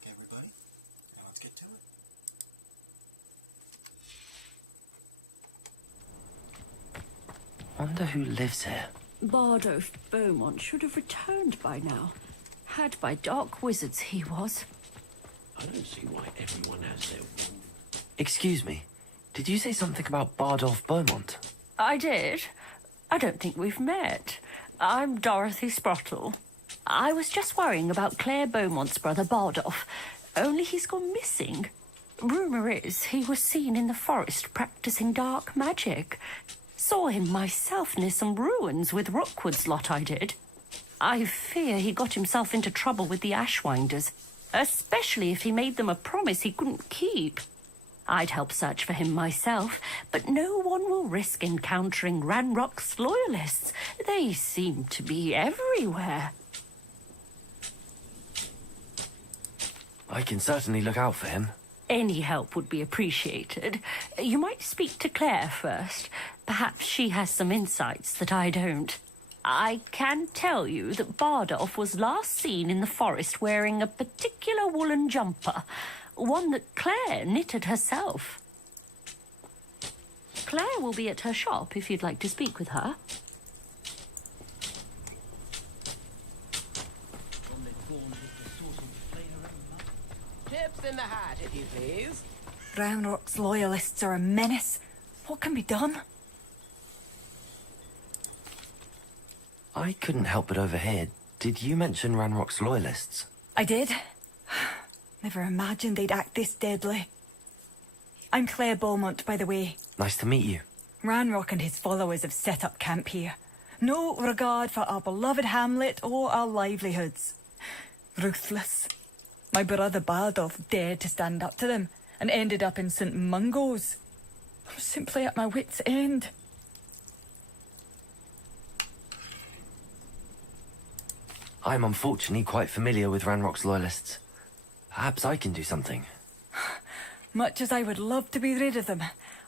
back, everybody. Now let's get to it. Wonder who lives here. Bardolph Beaumont should have returned by now. Had by dark wizards, he was. I don't see why everyone has their one. Excuse me, did you say something about Bardolph Beaumont? I did. I don't think we've met. I'm Dorothy Sprottle. I was just worrying about Claire Beaumont's brother Bardolph, only he's gone missing. Rumour is he was seen in the forest practicing dark magic. Saw him myself near some ruins with Rookwood's lot, I did. I fear he got himself into trouble with the Ashwinders, especially if he made them a promise he couldn't keep. I'd help search for him myself, but no one will risk encountering Ranrock's loyalists. They seem to be everywhere. I can certainly look out for him. Any help would be appreciated. You might speak to Claire first. Perhaps she has some insights that I don't. I can tell you that Bardolph was last seen in the forest wearing a particular woolen jumper, one that Claire knitted herself. Claire will be at her shop if you'd like to speak with her. Chips in the hat, if you please. Ranrock's loyalists are a menace. What can be done? I couldn't help but overhear. Did you mention Ranrock's loyalists? I did. Never imagined they'd act this deadly. I'm Claire Beaumont, by the way. Nice to meet you. Ranrock and his followers have set up camp here. No regard for our beloved hamlet or our livelihoods. Ruthless. My brother Bardolph dared to stand up to them and ended up in St. Mungo's. I'm simply at my wit's end. I'm unfortunately quite familiar with Ranrock's loyalists. Perhaps I can do something. Much as I would love to be rid of them,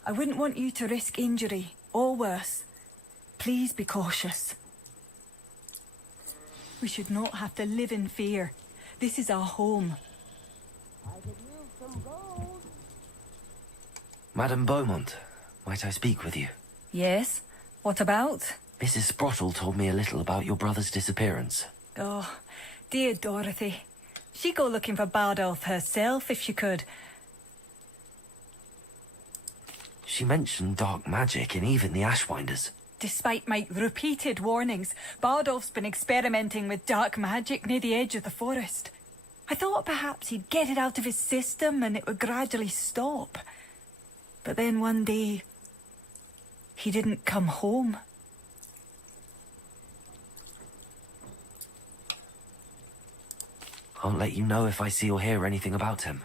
I wouldn't want you to risk injury, or worse. Please be cautious. We should not have to live in fear. This is our home. I could use some gold. Madame Beaumont, might I speak with you? Yes? What about? Mrs. Sprottle told me a little about your brother's disappearance. Oh, dear Dorothy. She'd go looking for Bardolph herself if she could. She mentioned dark magic and even the Ashwinders. Despite my repeated warnings, Bardolph's been experimenting with dark magic near the edge of the forest. I thought perhaps he'd get it out of his system and it would gradually stop. But then one day, he didn't come home. I'll let you know if I see or hear anything about him.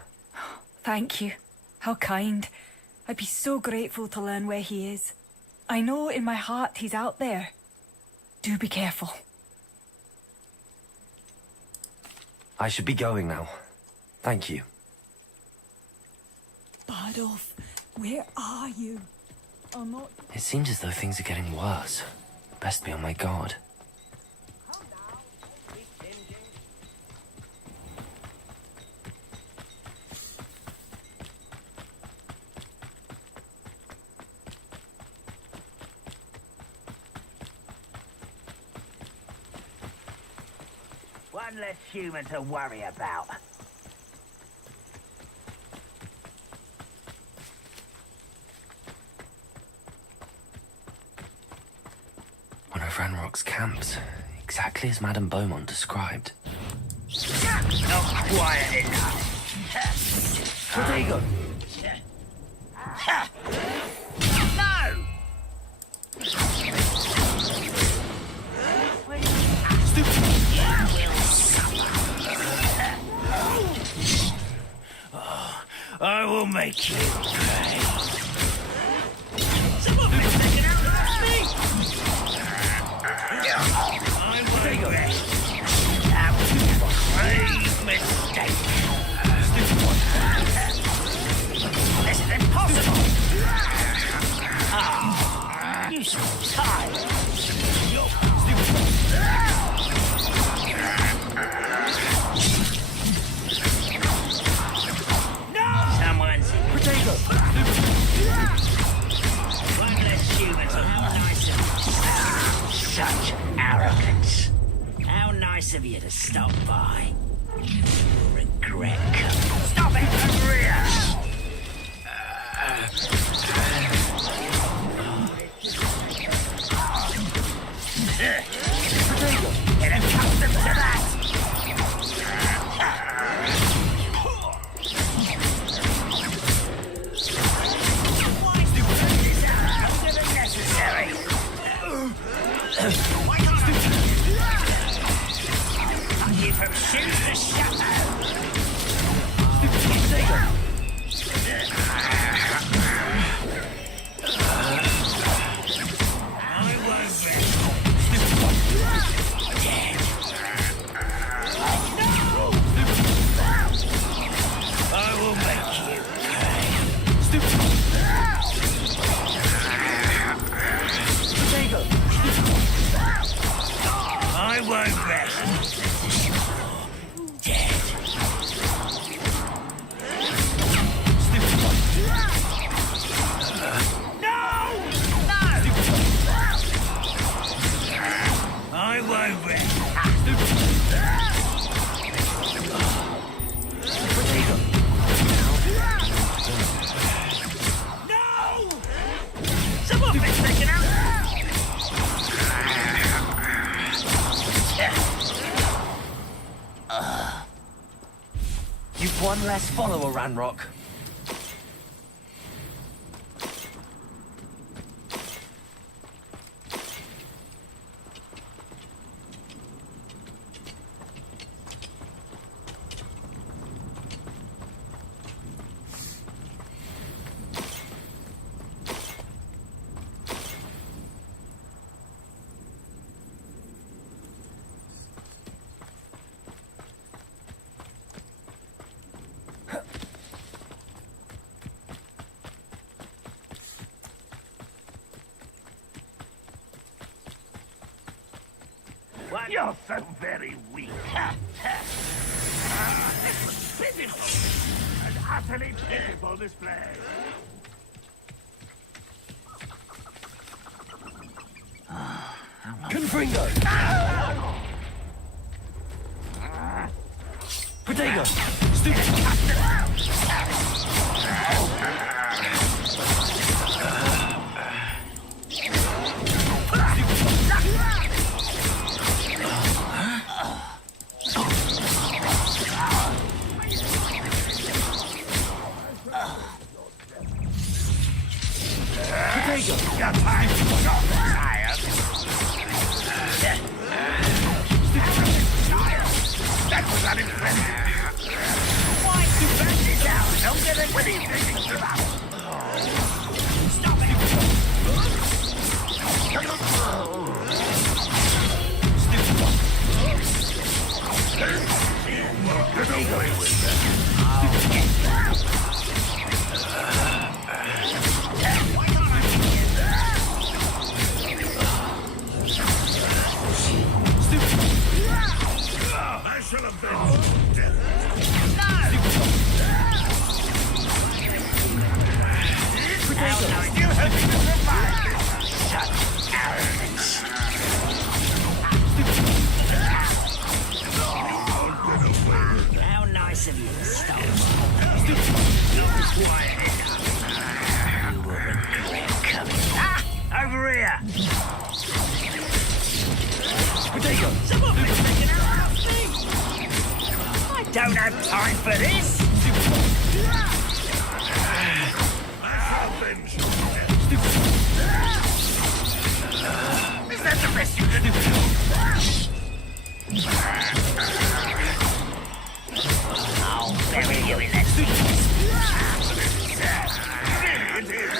Thank you. How kind. I'd be so grateful to learn where he is. I know in my heart he's out there. Do be careful. I should be going now. Thank you. Bardolph, where are you? Oh, not... It seems as though things are getting worse. Best be on my guard. Come now, don't be stingy. One less human to worry about. One of Ranrock's camps, exactly as Madame Beaumont described. Not quiet enough. There you go. No! I will make you pay. Someone been taken out of me! I'm regret. That was a grave mistake. This is impossible! Ah, you so tired. Such arrogance. How nice of you to stop by. You will regret coming. Stop it, Maria! Get accustomed to that! Why do this longer than necessary? Why can't I you from shoes to shadow? I won't rest. Dead. I will make you pay. I won't rest. Dead. I won't rest. No! Someone been taken out. You've one less follower, Ranrock. You're so very weak. This was pitiful. An utterly pitiful display. Confringo! Protego! Your time is not tired. That was unimpressive. Why you back it down? Don't get it. What are you thinking about? Stop it! Get away with that. I shall avenge death. No! You have been survived. Such arrogance. How nice of you to stop. Not quiet enough. You will regret coming. Over here. Protego! Someone been taking out our thing. I don't have time for this. Is that the best you can do? I'll bury you in that thing. Really, it is.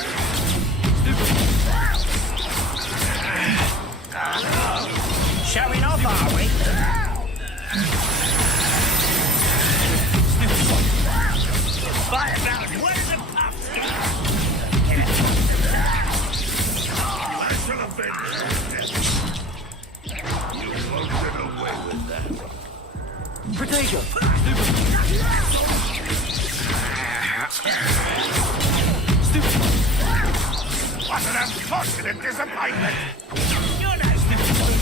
Showing off, are we? Fight about it. Where's the pups go? I shall avenge you. You won't get away with that. Protego! What an unfortunate disappointment! You're no stupid.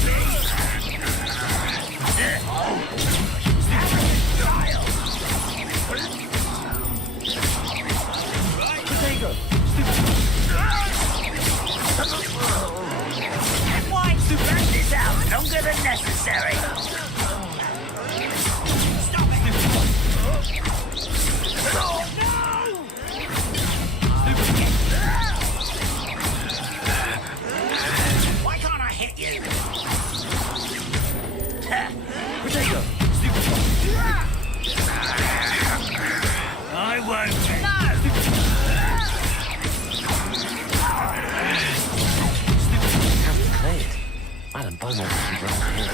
than necessary. Why can't I hit you? Potato! I won't. Camp's cleared. Madam Beaumont must be round here.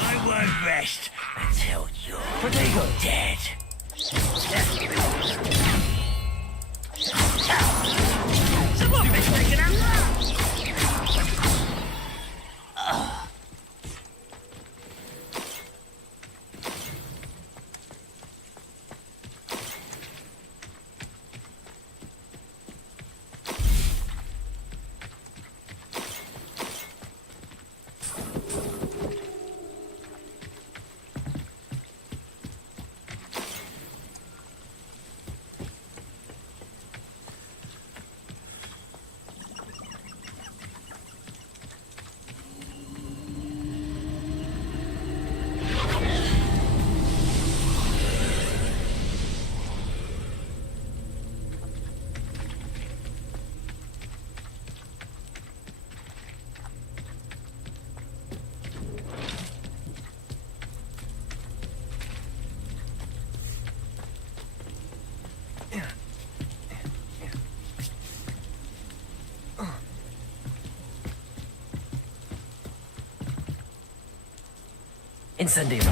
I won't rest until you're Potato! dead. Someone been taken out. Incendio.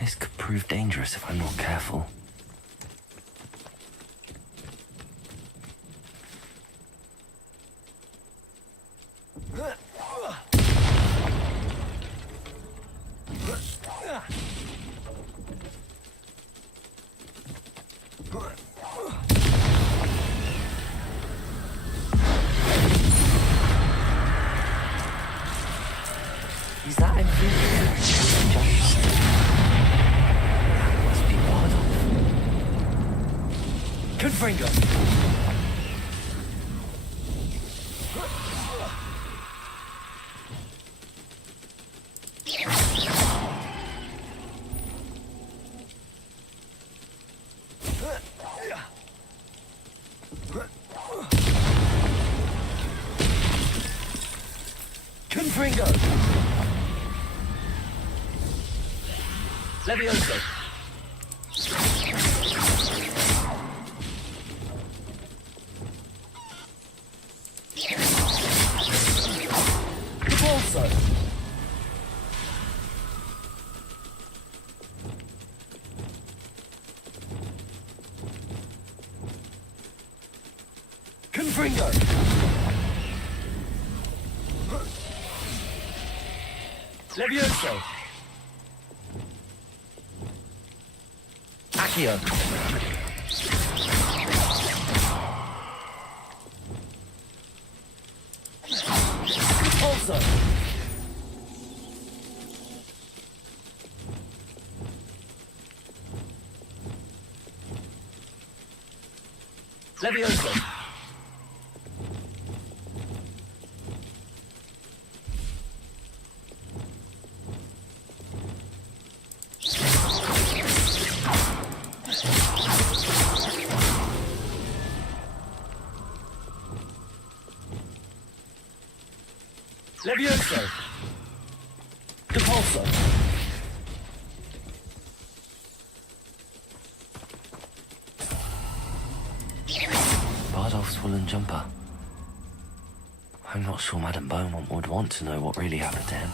This could prove dangerous if I'm not careful. Is that everything? That must be Bardolph. Confringo! Confringo! Levioso! Capolso! Confringo! Levioso! Accio! Repulso! Levioso! Levioso! Depulso! Bardolph's woolen jumper. I'm not sure Madame Beaumont would want to know what really happened to him.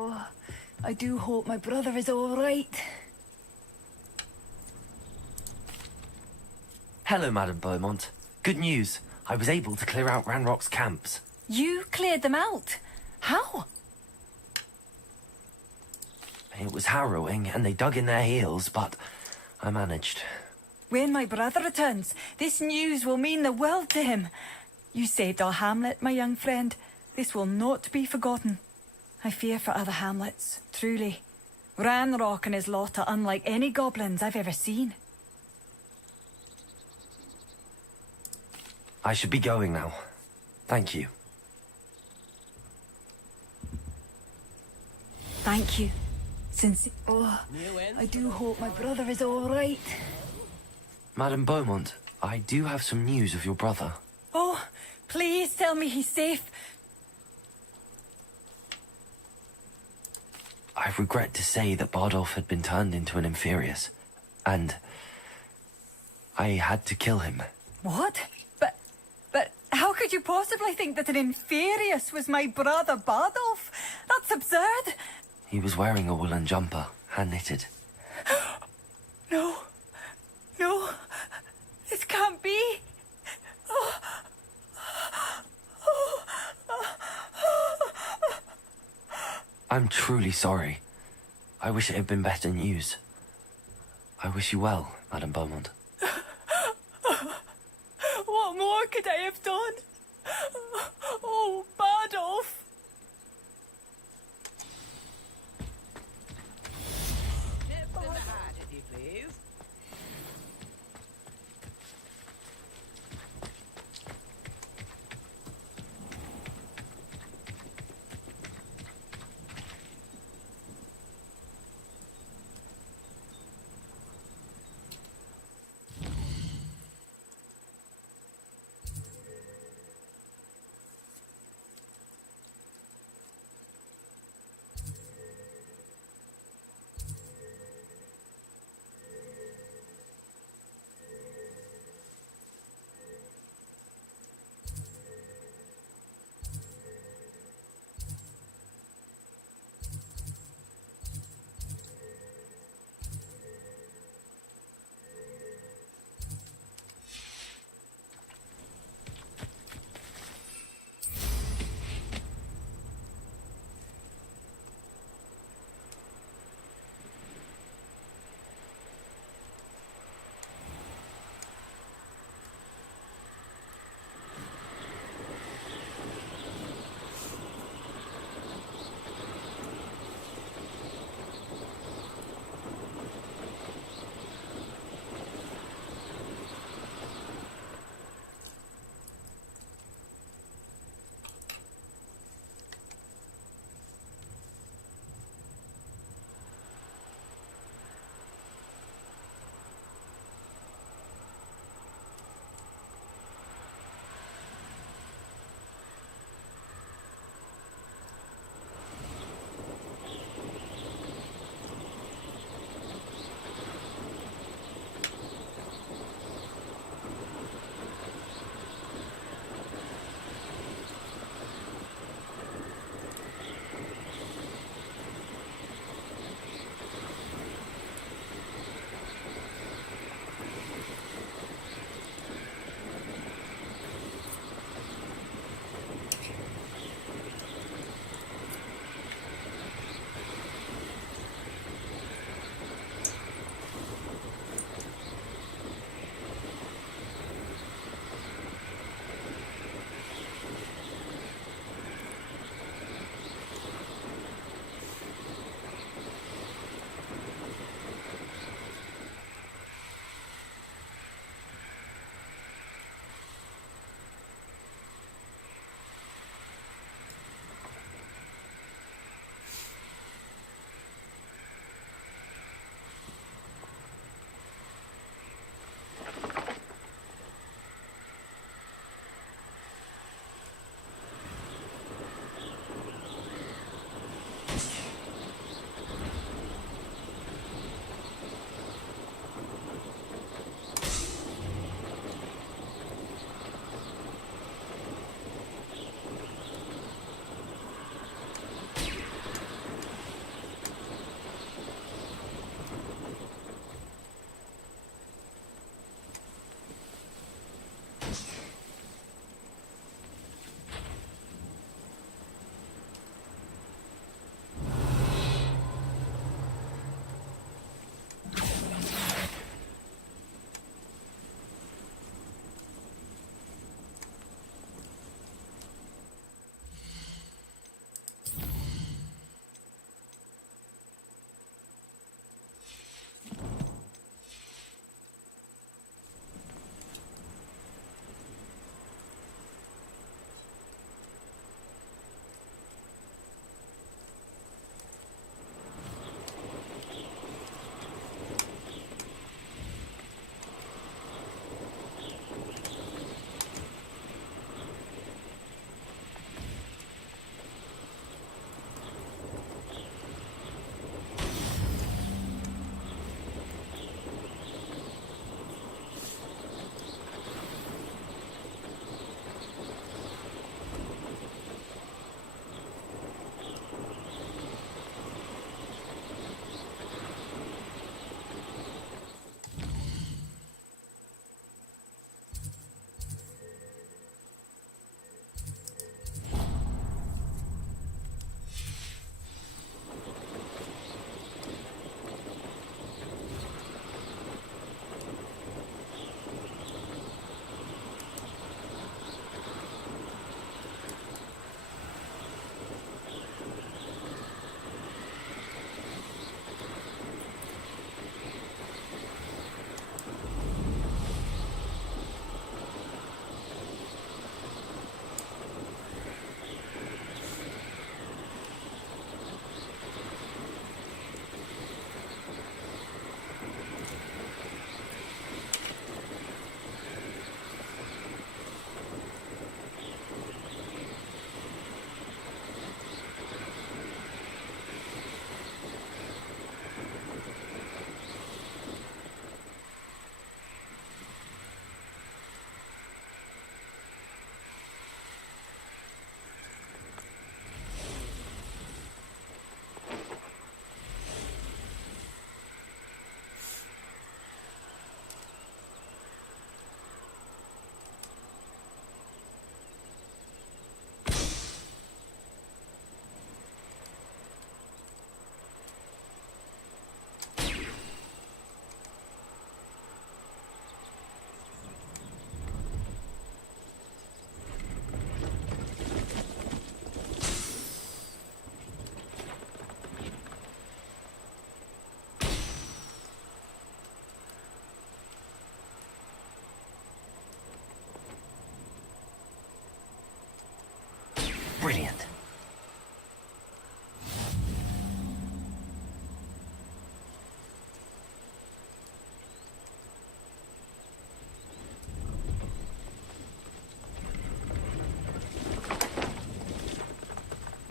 Oh, I do hope my brother is all right. Hello, Madame Beaumont. Good news. I was able to clear out Ranrock's camps. You cleared them out? How? It was harrowing, and they dug in their heels, but I managed. When my brother returns, this news will mean the world to him. You saved our hamlet, my young friend. This will not be forgotten. I fear for other hamlets, truly. Ranrock and his lot are unlike any goblins I've ever seen. I should be going now. Thank you. Thank you. I do hope my brother is all right. Madame Beaumont, I do have some news of your brother. Oh, please tell me he's safe. I regret to say that Bardolph had been turned into an Inferius, and I had to kill him. What? But how could you possibly think that an Inferius was my brother Bardolph? That's absurd. He was wearing a woolen jumper, hand-knitted. No, this can't be. I'm truly sorry. I wish it had been better news. I wish you well, Madame Beaumont. What more could I have done? Oh, Bardolph. Tips in the hat, if you please.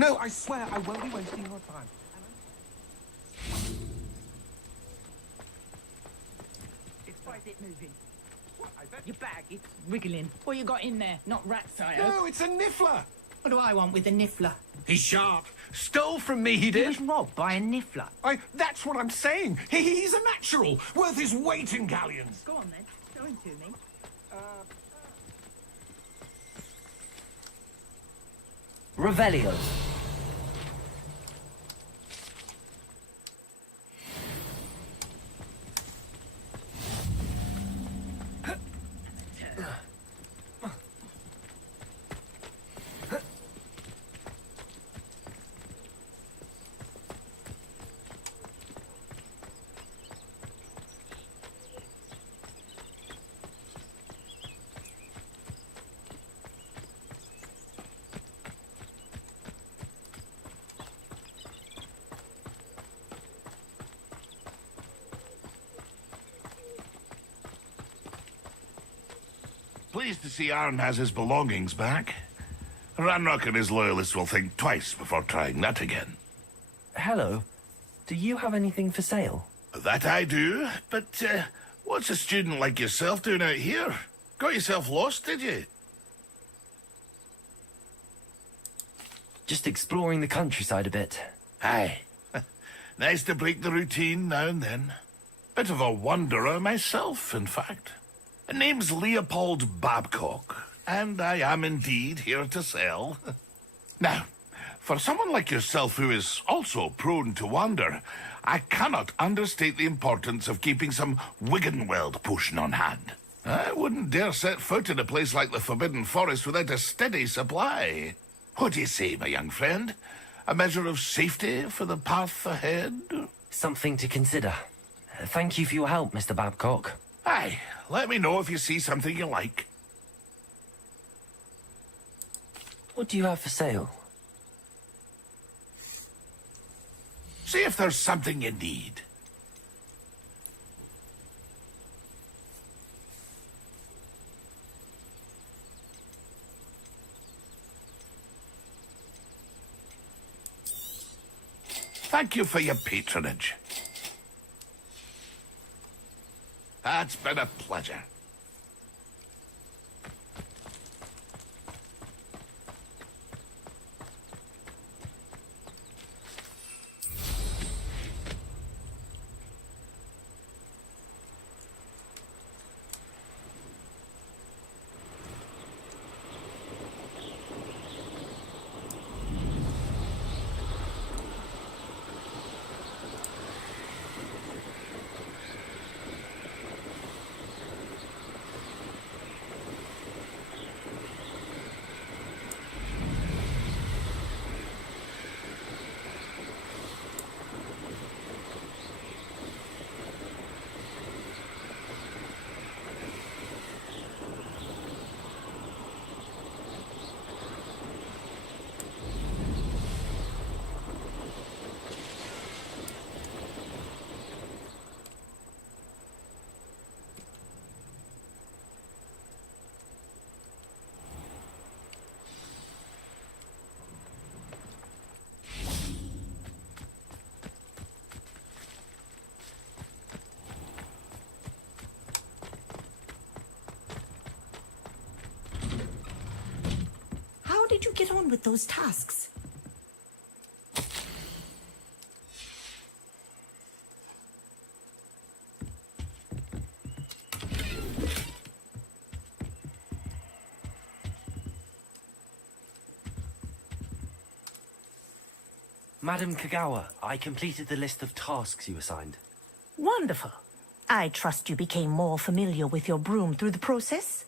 No, I swear I won't be wasting your time. It's worth it moving. Your bag, it's wriggling. What you got in there? Not rats, I hope. No, it's a niffler. What do I want with a niffler? He's sharp. Stole from me, he He did. was robbed by a niffler. That's what I'm saying. He's a natural, worth his weight in galleons. Go on then, show him to me. Revelio. Pleased to see Arn has his belongings back. Ranrock and his loyalists will think twice before trying that again. Hello. Do you have anything for sale? That I do, but what's a student like yourself doing out here? Got yourself lost, did you? Just exploring the countryside a bit. Aye. Nice to break the routine now and then. Bit of a wanderer myself, in fact. Name's Leopold Babcock, and I am indeed here to sell. Now, for someone like yourself who is also prone to wander, I cannot understate the importance of keeping some Wiggenweld potion on hand. I wouldn't dare set foot in a place like the Forbidden Forest without a steady supply. What do you say, my young friend? A measure of safety for the path ahead? Something to consider. Thank you for your help, Mr. Babcock. Aye, let me know if you see something you like. What do you have for sale? See if there's something you need. Thank you for your patronage. It's been a pleasure. How did you get on with those tasks? Madam Kagawa, I completed the list of tasks you assigned. Wonderful. I trust you became more familiar with your broom through the process?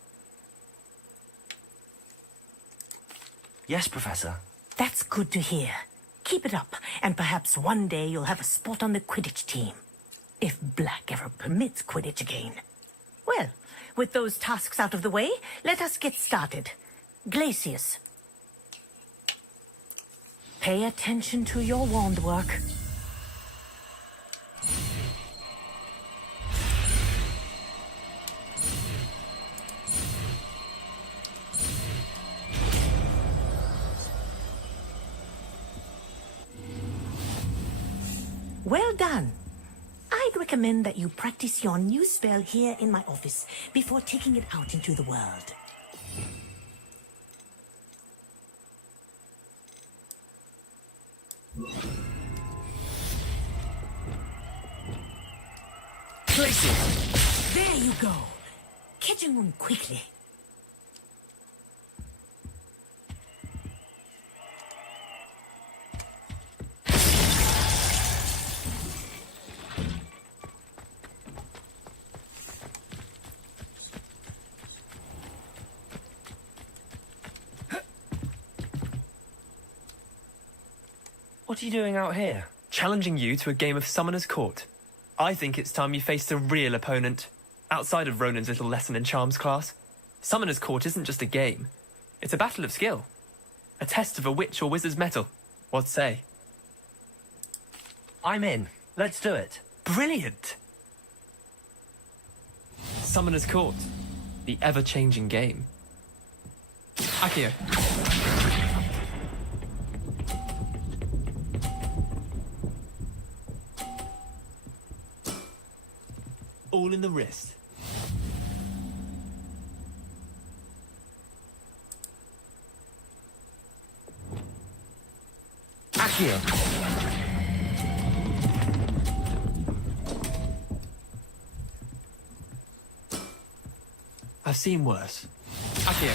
Yes, Professor. That's good to hear. Keep it up, and perhaps one day you'll have a spot on the Quidditch team. If Black ever permits Quidditch again. Well, with those tasks out of the way, let us get started. Glacius. Pay attention to your wand work. done. I'd recommend that you practice your new spell here in my office before taking it out into the world. Place it! There you go. Kitchen room quickly. What are you doing out here? Challenging you to a game of Summoner's Court. I think it's time you faced a real opponent. Outside of Ronan's little lesson in charms class, Summoner's Court isn't just a game. It's a battle of skill. A test of a witch or wizard's mettle. What say? I'm in. Let's do it. Brilliant! Summoner's Court. The ever-changing game. Akio. All in the wrist. Akio. I've seen worse. Akio.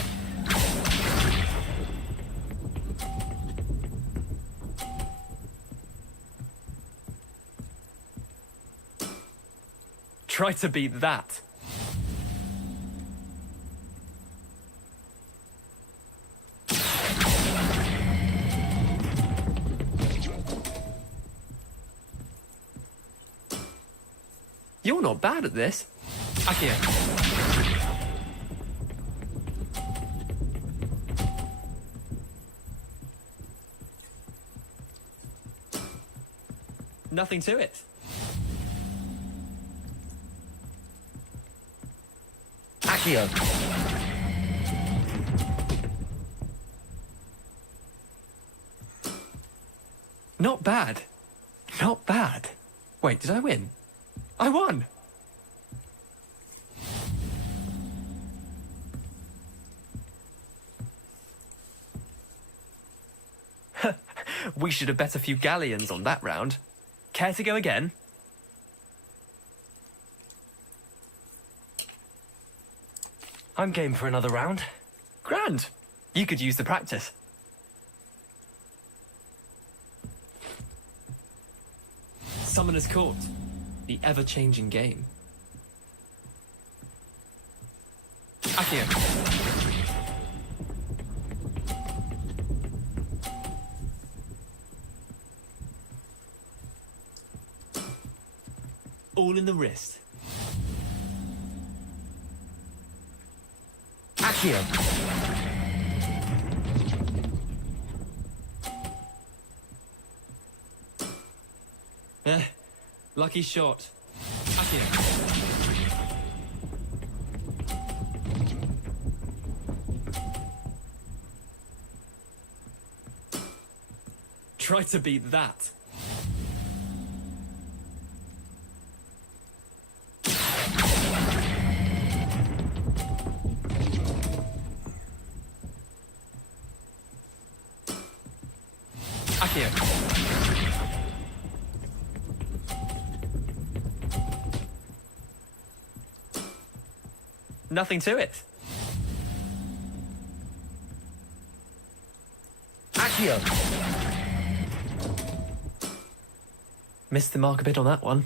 Try to beat that. You're not bad at this. Akio. Nothing to it. Akio. Not bad. Not bad. Wait, did I win? I won! We should have bet a few galleons on that round. Care to go again? I'm game for another round. Grand. You could use the practice. Summoner's Court. The ever-changing game. Akio. All in the wrist. Akio. Lucky shot. Akio. Try to beat that. Akio. Nothing to it. Akio. Missed the mark a bit on that one.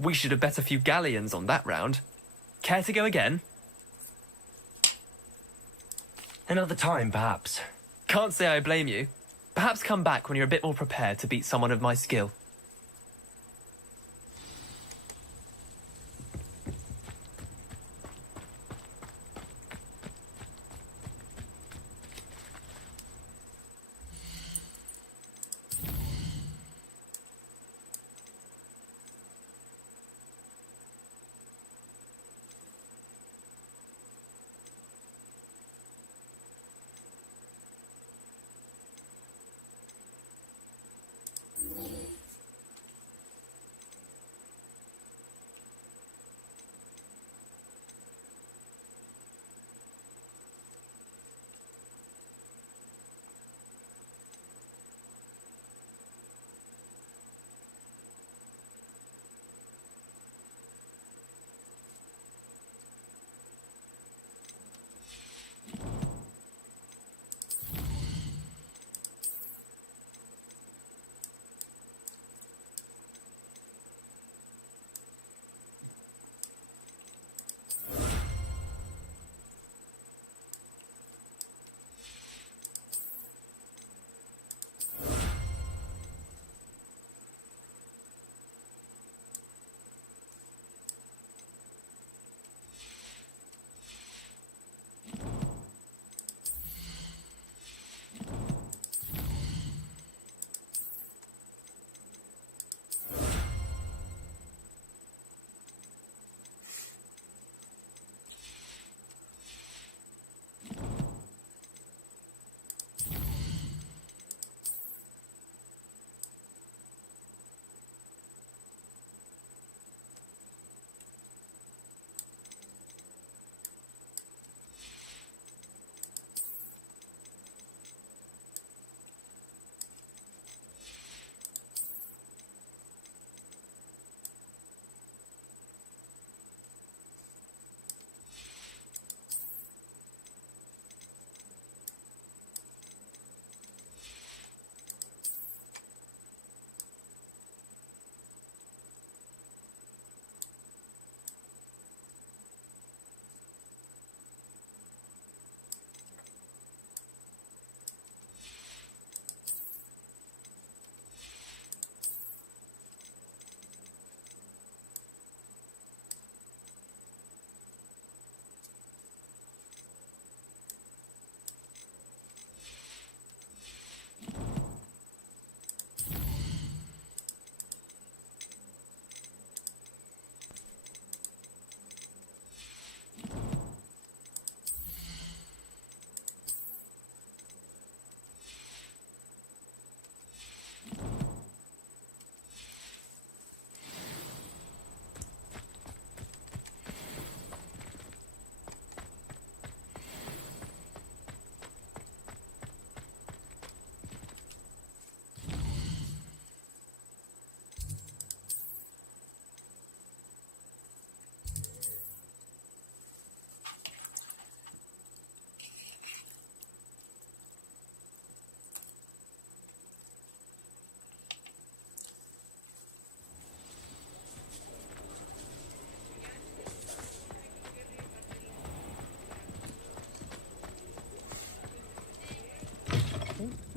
We should have bet a few galleons on that round. Care to go again? Another time, perhaps. Can't say I blame you. Perhaps come back when you're a bit more prepared to beat someone of my skill.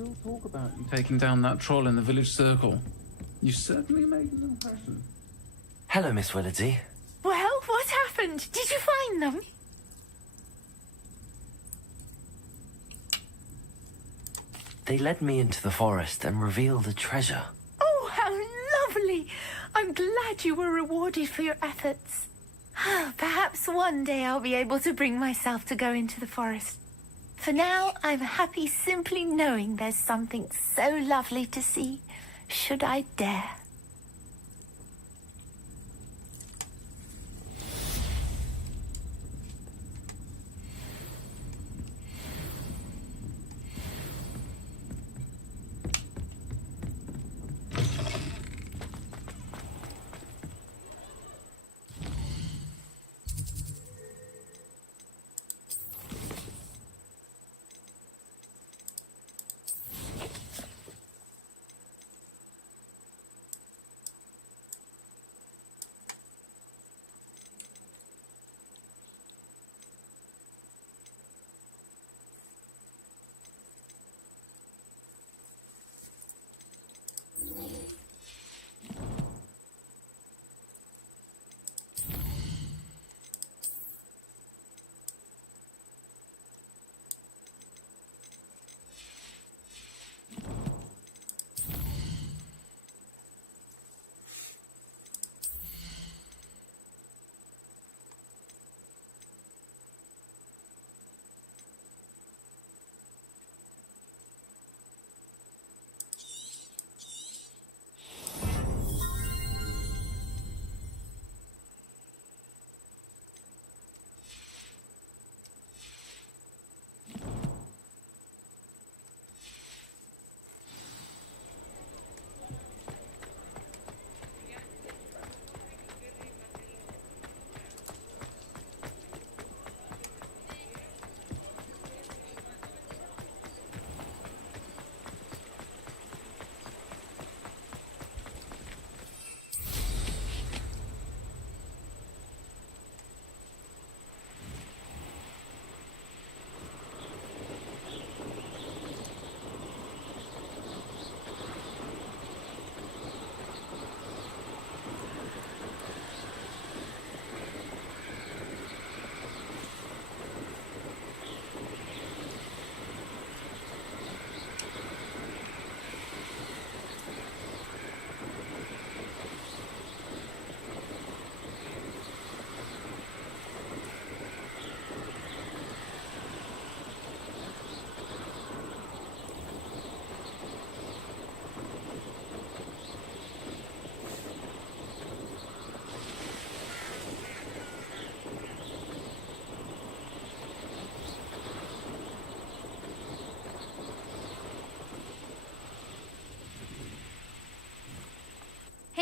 still talk about you taking down that troll in the village circle. You certainly made an impression. Hello, Miss Willardsey. Well, what happened? Did you find them? They led me into the forest and revealed a treasure. Oh, how lovely! I'm glad you were rewarded for your efforts. Perhaps one day I'll be able to bring myself to go into the forest. For now, I'm happy simply knowing there's something so lovely to see, should I dare.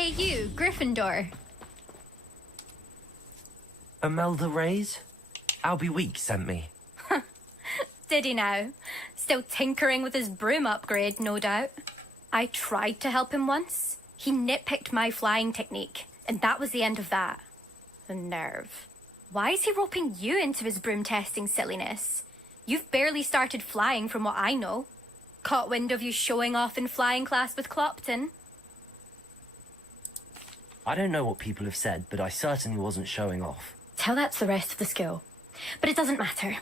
Hey you, Gryffindor. Imelda Reyes? Albie Week sent me. Did he now? Still tinkering with his broom upgrade, no doubt. I tried to help him once. He nitpicked my flying technique, and that was the end of that. The nerve. Why is he roping you into his broom testing silliness? You've barely started flying from what I know. Caught wind of you showing off in flying class with Clopton. I don't know what people have said, but I certainly wasn't showing off. Tell that to the rest of the school. But it doesn't matter.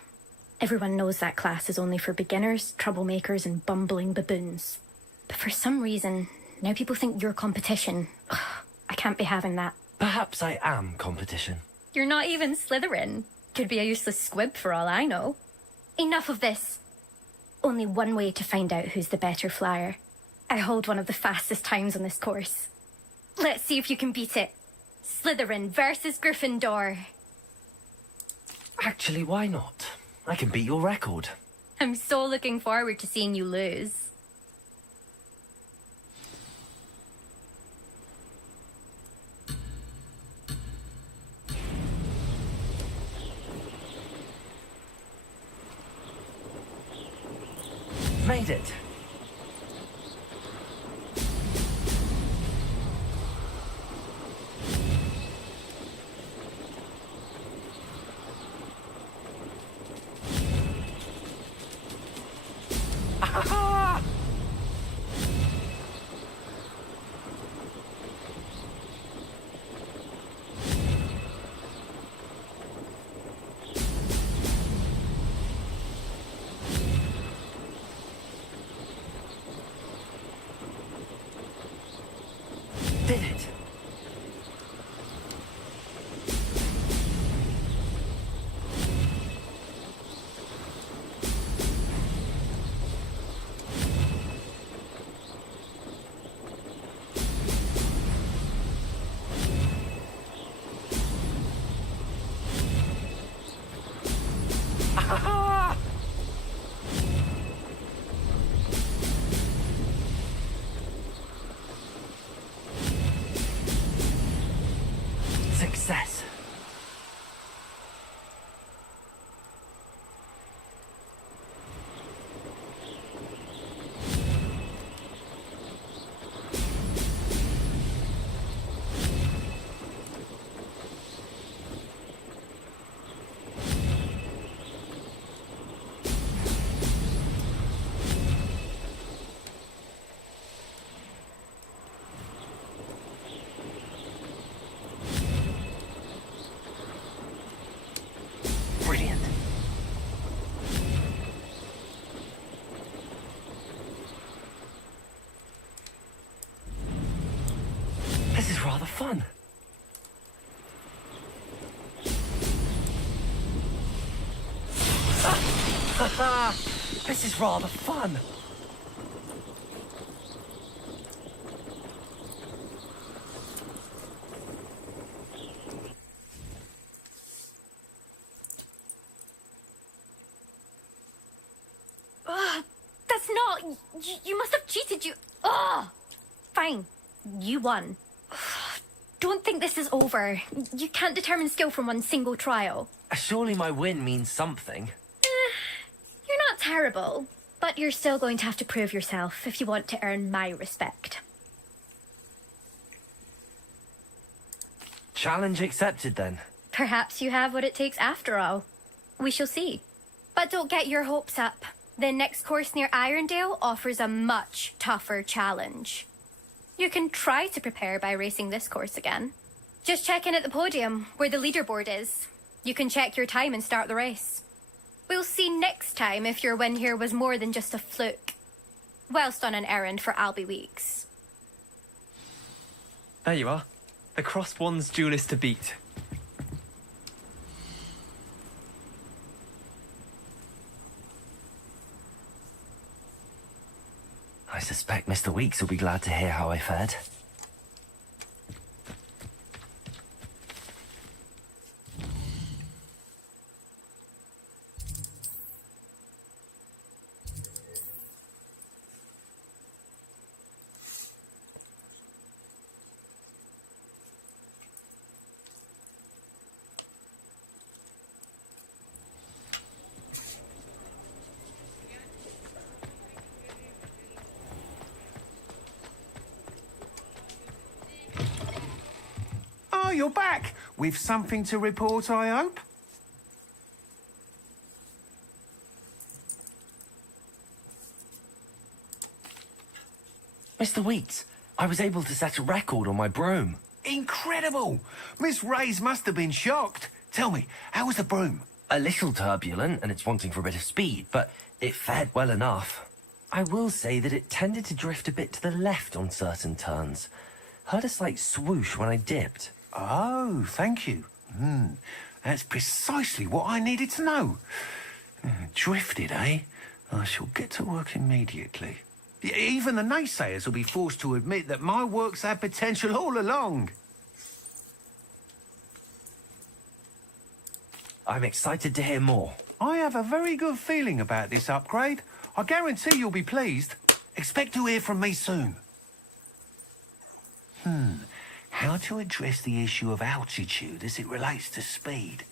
Everyone knows that class is only for beginners, troublemakers, and bumbling baboons. But for some reason, now people think you're competition. Ugh, I can't be having that. Perhaps I am competition. You're not even Slytherin. Could be a useless squib for all I know. Enough of this. Only one way to find out who's the better flyer. I hold one of the fastest times on this course. Let's see if you can beat it. Slytherin versus Gryffindor. Actually, why not? I can beat your record. I'm so looking forward to seeing you lose. Made it. This is rather fun. That's not... You must have cheated, you... Ugh! Fine. You won. Don't think this is over. You can't determine skill from one single trial. Surely my win means something. You're not terrible, but you're still going to have to prove yourself if you want to earn my respect. Challenge accepted, then. Perhaps you have what it takes after all. We shall see. But don't get your hopes up. The next course near Irondale offers a much tougher challenge. You can try to prepare by racing this course again. Just check in at the podium, where the leaderboard is. You can check your time and start the race. We'll see next time if your win here was more than just a fluke. Whilst on an errand for Albie Weeks. There you are. The crossed wands duelist to beat. I suspect Mr. Weeks will be glad to hear how I fared. Oh, you're back. With something to report, I hope? Mr. Weeks, I was able to set a record on my broom. Incredible! Miss Reyes must have been shocked. Tell me, how was the broom? A little turbulent, and it's wanting for a bit of speed, but it fared well enough. I will say that it tended to drift a bit to the left on certain turns. Heard a slight swoosh when I dipped. Oh, thank you. That's precisely what I needed to know. Drifted, eh? I shall get to work immediately. Even the naysayers will be forced to admit that my work's had potential all along. I'm excited to hear more. I have a very good feeling about this upgrade. I guarantee you'll be pleased. Expect to hear from me soon. How to address the issue of altitude as it relates to speed.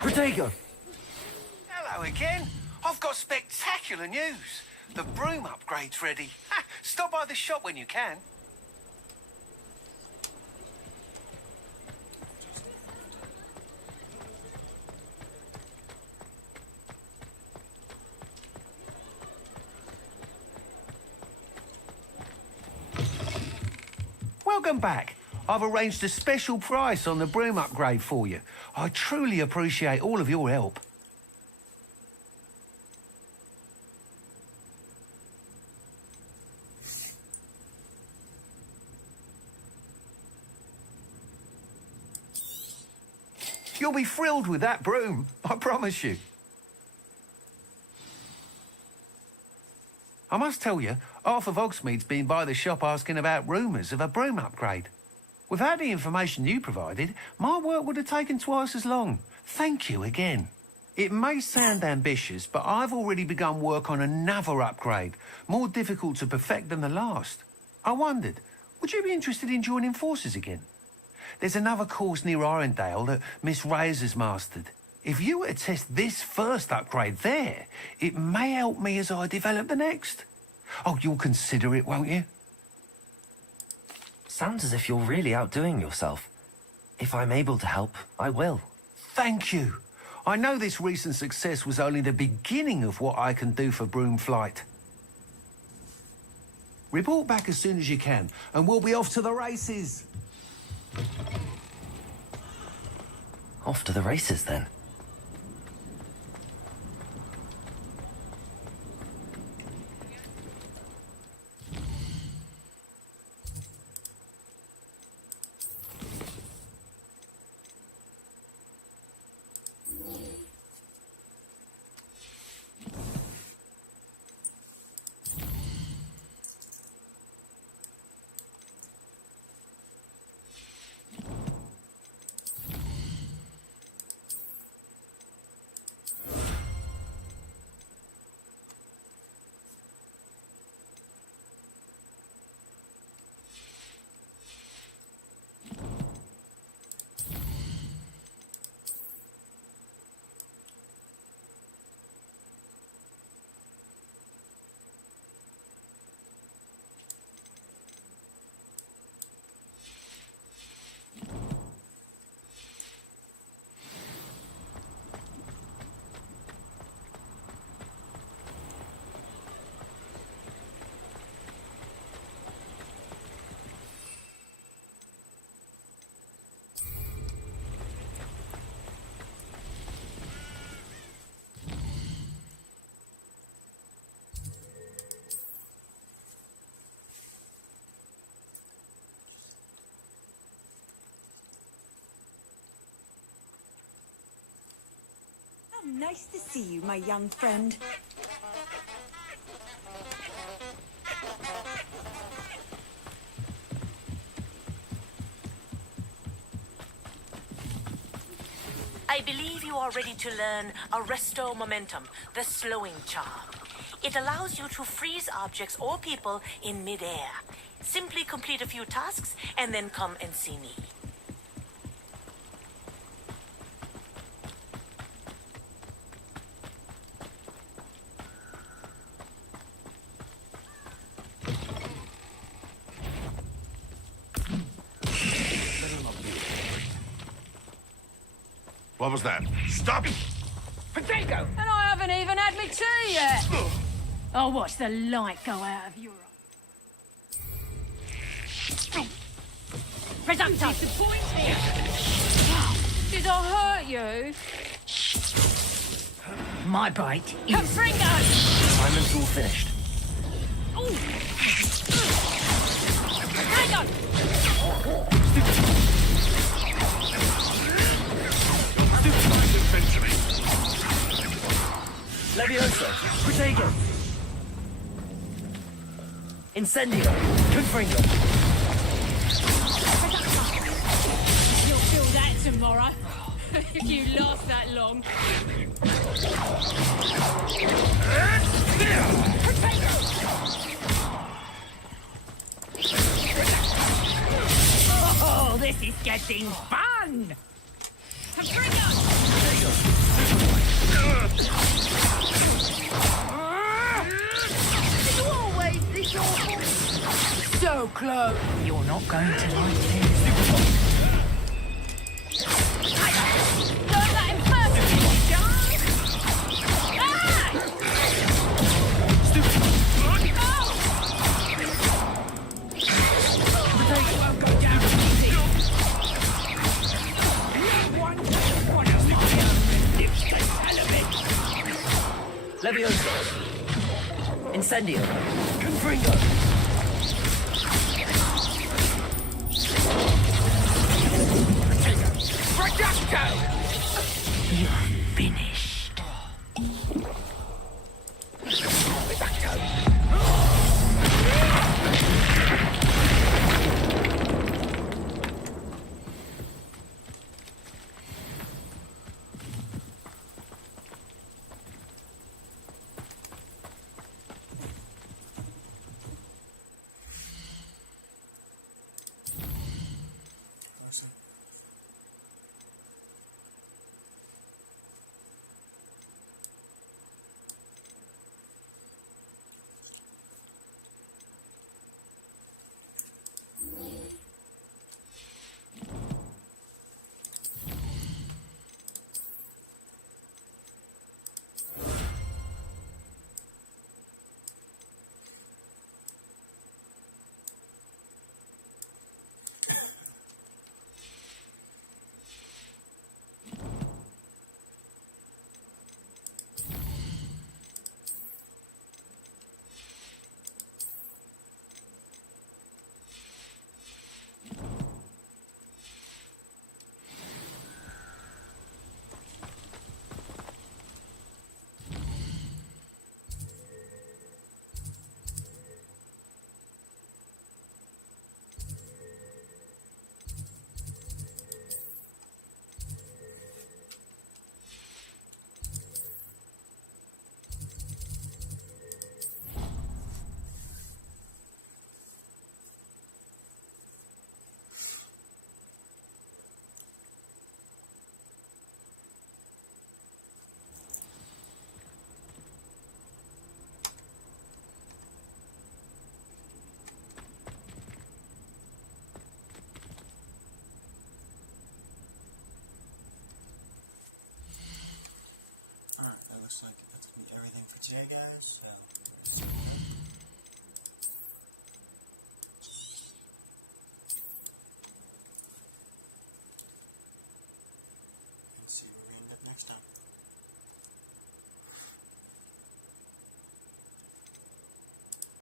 Protego! Hello again. I've got spectacular news. The broom upgrade's ready. Ha, stop by the shop when you can. Welcome back. I've arranged a special price on the broom upgrade for you. I truly appreciate all of your help. You'll be thrilled with that broom, I promise you. I must tell you, half of Hogsmeade's been by the shop asking about rumours of a broom upgrade. Without the information you provided, my work would have taken twice as long. Thank you again. It may sound ambitious, but I've already begun work on another upgrade, more difficult to perfect than the last. I wondered, would you be interested in joining forces again? There's another course near Irondale that Miss Reyes has mastered. If you were to test this first upgrade there, it may help me as I develop the next. Oh, you'll consider it, won't you? Sounds as if you're really outdoing yourself. If I'm able to help, I will. Thank you. I know this recent success was only the beginning of what I can do for broom flight. Report back as soon as you can, and we'll be off to the races. Off to the races then. How nice to see you, my young friend. I believe you are ready to learn Arresto Momentum, the slowing charm. It allows you to freeze objects or people in midair. Simply complete a few tasks and then come and see me. What was that? Stop! Potato! And I haven't even had my tea yet. I'll watch the light go out of your eye. Presumpto! Disappointing! Did I hurt you? My bite is... Confringo! Simon's all finished. Hang on! Levioso, Protego. Incendio, Confringo. You'll feel that tomorrow. If you last that long. Oh, this is getting fun! Did you always this awful? So close. You're not going to like this. Don't let him first. Levioso. Incendio. Confringo. Projecto! You're finished. looks like that's gonna be everything for today, guys.